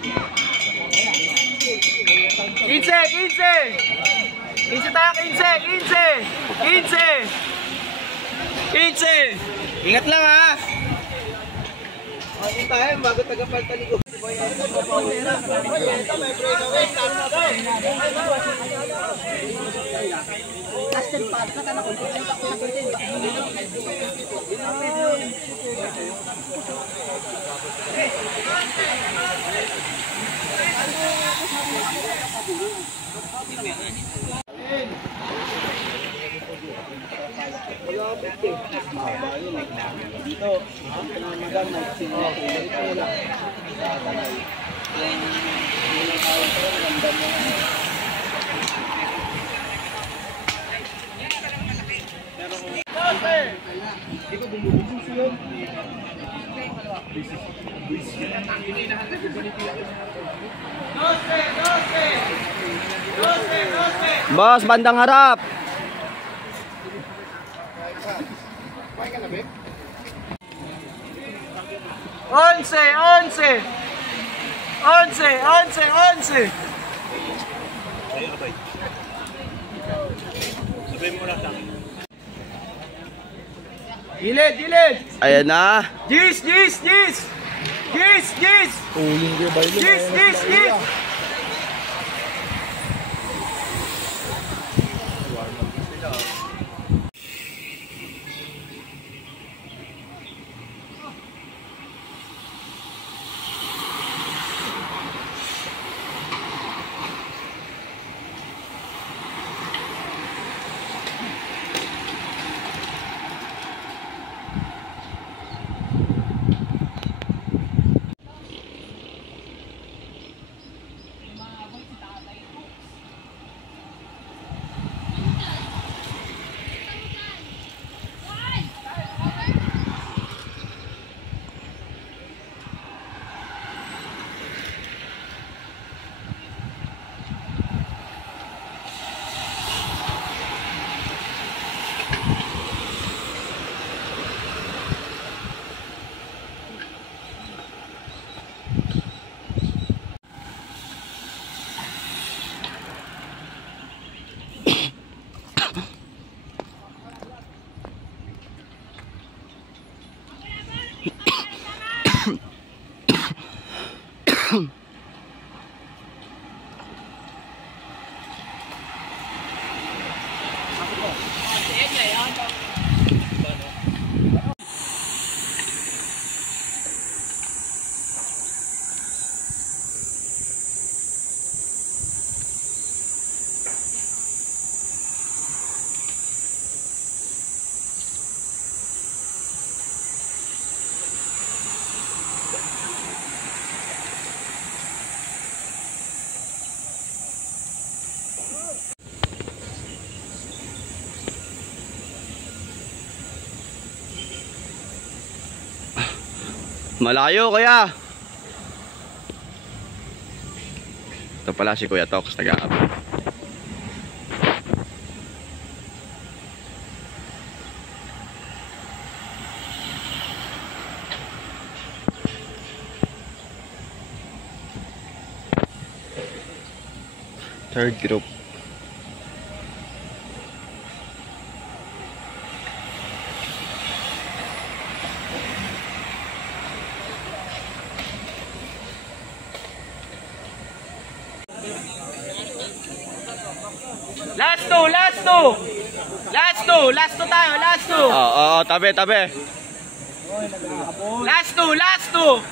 15 tayo, 15. Ingat lang ha. Hindi tayo, bago tagapaltali ko. Dito, Boss, bandang harap. Onse. Gilid. Ayan na. Gis. Malayo kaya. Ito pala si Kuya Tox, nag-aabot. Third group. Last two tayo, last two. Oo, tabi. Last two. Last two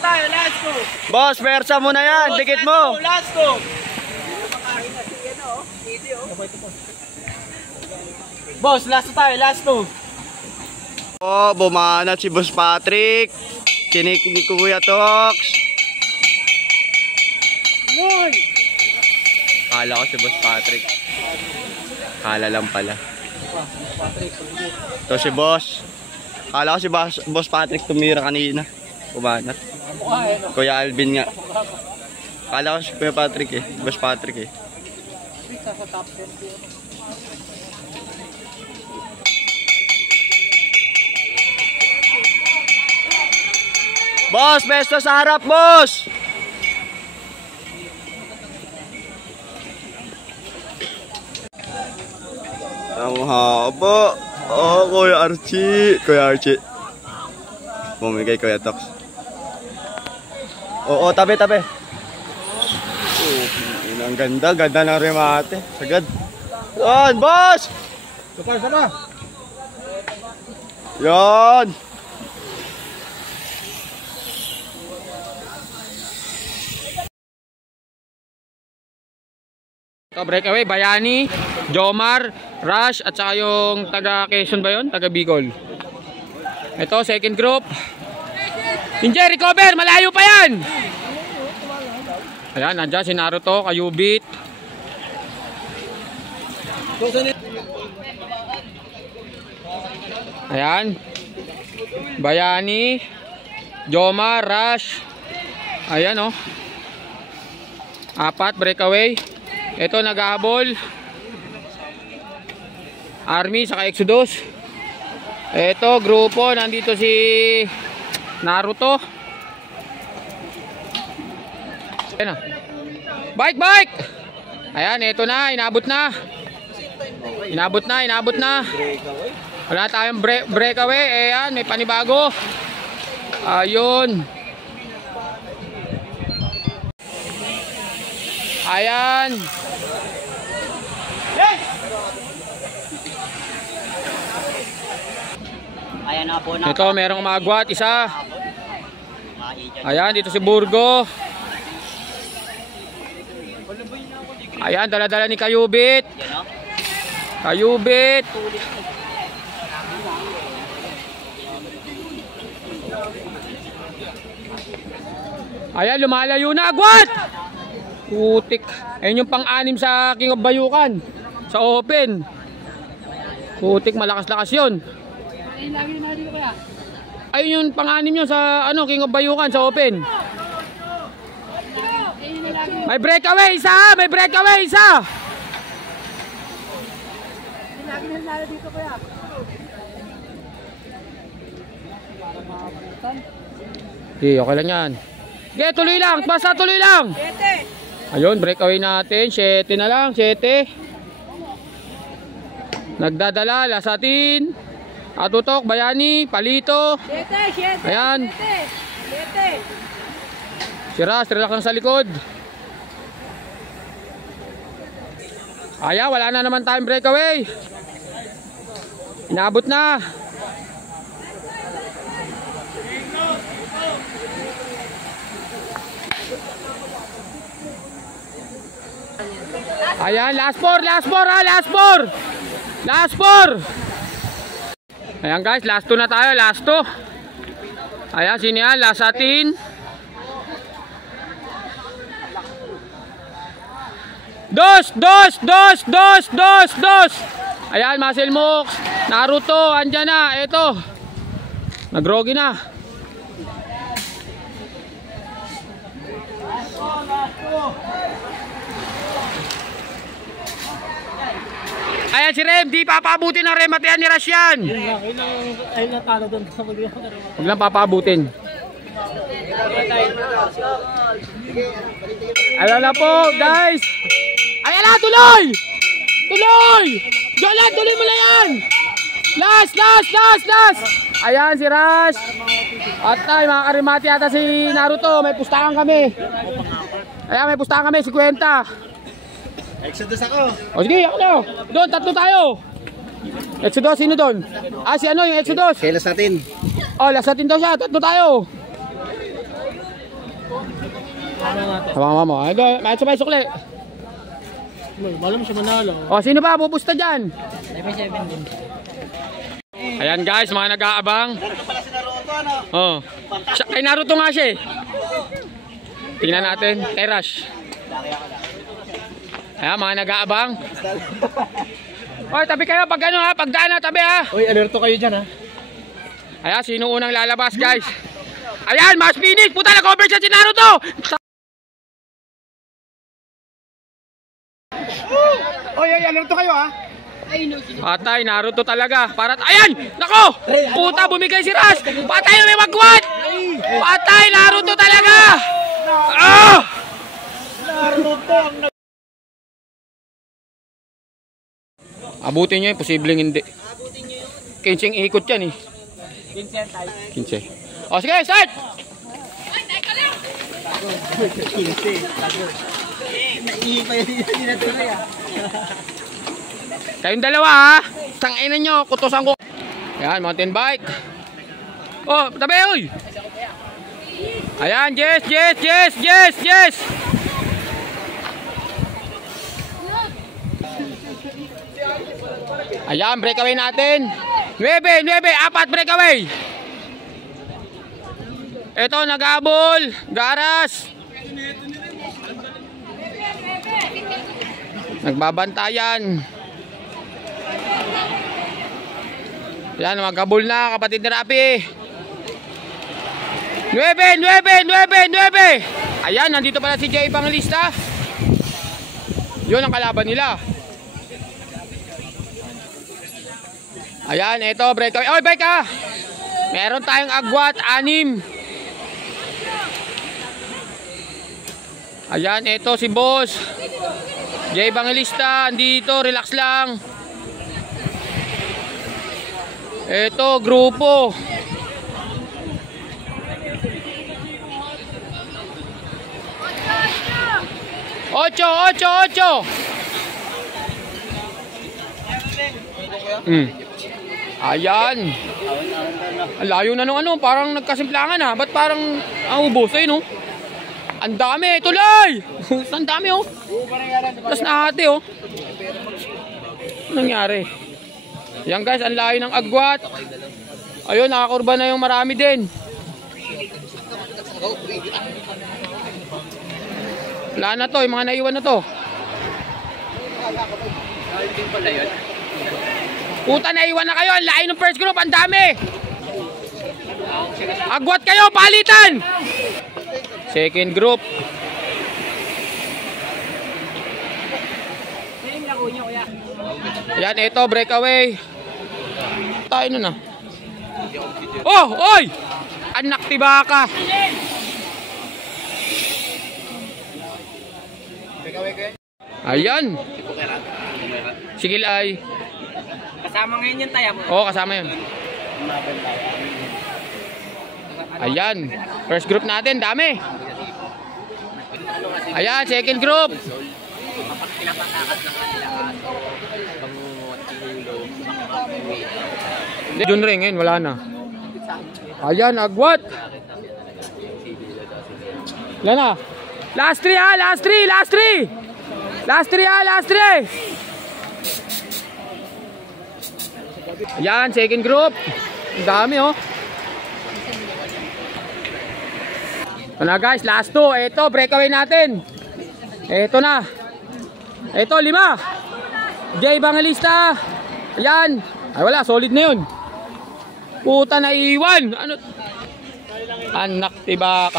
tayo, last two. Boss, persa mo na yan, dikit mo. Last two. Boss, last two tayo, last two. Oh, bumanat si Boss Patrick. Kinik ni Kuya Tox. Kala ko si Boss Patrick. Kala lang pala. Ito si Boss. Kala ko si Boss Patrick tumira kanina. Bumanat. Kuya Alvin nga. Kala ko si Kuya Patrick eh. Boss Patrick eh. Sa top 10. Boss, besto sa harap, boss! Ang haba. Oh, Kuya Archie. Kuya Archie. Bumigay Kuya Tox. Oo, tabi. Ang ganda ng remate. Sagad. Yan, boss! Sama. Yan! Ito, breakaway, Bayani, Jomar, Rush, at saka yung taga Quezon ba yun? Taga Bicol. Ito, second group. Ninja, recover! Malayo pa yan! Ayan, nandyan si Naruto, Kayubit. Ayan. Bayani, Jomar, Rush. Ayan, oh. 4, breakaway. Ito naghahabol Army saka Exodus. Ito grupo, nandito si Naruto. Ayan na. Bike! Ayan, ito na, inabot na. Wala tayong breakaway. Ayan, may panibago. Ayun. Ayan. Ayan na po na. Ito, merong umagwat, isa. Ayan, dito si Burgo. Ayan, dala-dala ni Kayubit. Ayan, lumalayo na, agwat! Putik. Ayun yung pang-anim sa King of Bayukan. Sa open. Putik, malakas-lakas yun. Ayun yung pang-anim yun sa King of Bayukan sa open. May breakaway isa! Okay lang yan. Okay, tuloy lang. Basta tuloy lang. Ayun, breakaway natin. 7 na lang. 7. Nagdadala. Lasatin. Atutok. Bayani. Palito. Ayan. Sira lang sa likod. Ayan, wala na naman tayong breakaway. Inabot na. Ayan, last four. Ayan guys, last 2 na tayo, last 2. Ayan, sino yan? Lasatin. Dos. Ayan, Muscle Mooks. Naruto, andyan na. Eto. Nagrogi na. Ayan si Rem, di papabutin ang rematian ni Rasyan. Ayun na talo doon. Huwag lang papabutin. Ayan na po guys. Ayan na, tuloy! Jolan, tuloy mo na yan! Last! Ayan si Rash. At tayo, mga karimati yata si Naruto. May pustakan kami. Ayan, may pustakan kami, 50. Exodus ako. O sige, ako na. Doon, 3 tayo. Exodus, sino doon? Si yung Exodus. Kelas natin. Lasatin daw siya, 3 tayo. Tama mo. May sukli. Malam siya manalo. Sino ba pupusta dyan? Ayan guys, mga nag-aabang. Kay Naruto nga siya eh. Tingnan natin, kay Rush. Ayan, mga nag-aabang. Tabi kayo pag pagdaan na, tabi ha. Alerto kayo dyan ha. Ayan, sino unang lalabas guys? Ayan, mas finish. Puta, na-cover siya si Naruto. alerto kayo ha. Patay, Naruto talaga. Ayan! Nako! Puta, bumigay si Ras! Patay, may magwat! Patay, Naruto talaga! Ah! Abutin nyo yun, posibleng hindi. 15 ikot yan eh. 15. O sige, start! Kayong dalawa ha. Tangainan nyo, kutusan ko. Ayan, mountain bike. Oh, tabi oy. Ayan, yes. Ayan, breakaway natin. 9, 4 breakaway. Ito, nag-abol. Garas. Nagbabantayan. Yan, magkabul na kapatid ni Rapi. 9. Ayan, nandito pala si Jay Evangelista. Yun ang kalaban nila. Ayan, ito breakaway. Oy, bike ah. Meron tayong agwat 6. Ayan, ito si boss Jay Evangelista, andito, relax lang. Ito, grupo. Ocho. Ayan. Ang layo na nung ano, parang nagkasimplangan ha. Ba't parang ubos eh no? Ang dami, tuloy! Ang dami oh. Tapos nahati oh. Anong nangyari? Yan guys, ang layo ng agwat. Ayun, nakakurba na yung marami din. Wala na to, yung mga naiwan na to. Puta, naiwan na kayo. Ang layo ng first group, ang dami. Agwat kayo, palitan. Second group. Yan, ito, breakaway. Tayo na. Oh, oy! Anak tibaka. Ayan. Sige ay. Kasama ngayon yung taya mo. Oo, kasama yun. Ayan. First group natin, dami. Ayan, second group. Jun ring yun, wala na. Ayan, agwat. Wala na. Last 3 ha, last 3. Last 3 ha, last 3. Ayan, second group. Ang dami oh. Ito na guys, last 2. Ito, breakaway natin. Ito na. Ito, 5. Jay Evangelista. Ayan. Ay wala, solid na yun. Puta, naiwan. Ano? Anak tibaka.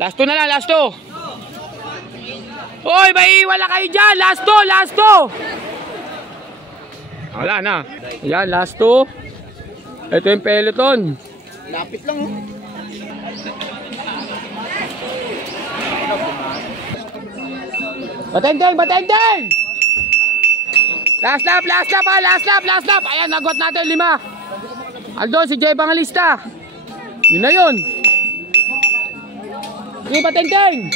Last 2 na lang, last 2. Hoy, may iwan na kayo dyan. Last 2. Wala na. Ayan, last 2. Ito yung peloton. Lapit lang oh. Bateng! Last lap ha, last lap. Ayan, nagot natin 5. Andun si Jay Evangelista. Yun na yun. Sige, bateng.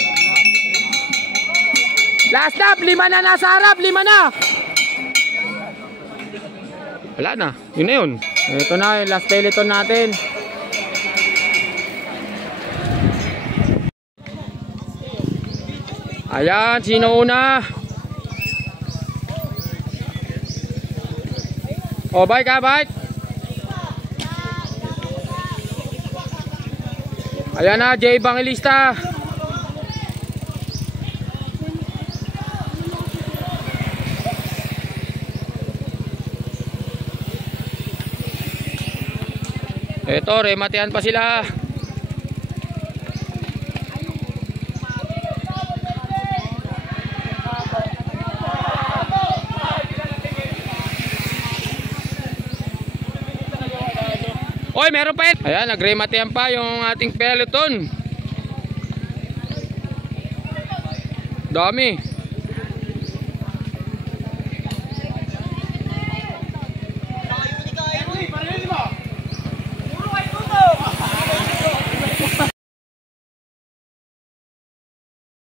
Last lap, 5 na nasa harap, 5 na. Wala na, yun na yun. Ito na yung last peloton natin. Ayan, sino una? O, bike ha, bike. Ayan na, Jay Evangelista. Ito, rematehan pa sila. Oy, meron pa yan. Ayan, nag-rematihan pa yung ating peloton. Dami.